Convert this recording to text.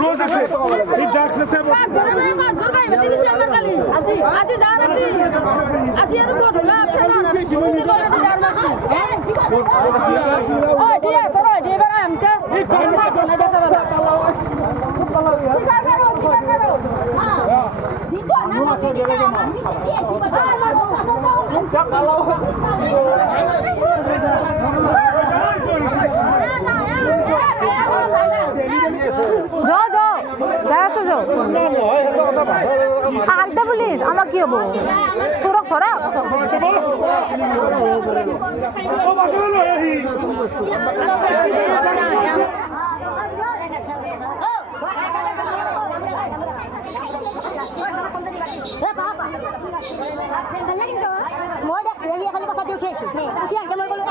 রোজ আছে এই ড্রাগস আছে আজি যা রাতি আজি আর কোট হলা ও দিয়া তোর দিয়া বেরা আমতে এই কামা জনা দেখা বলা স্বীকার করো হ্যাঁ দিতো না যাও যাও যাও যাও আলদা পুলিশ আমার কি হবো সুরক ধরা মই দেখ খালি কথা দি উঠিছো উঠি আগে মই গলো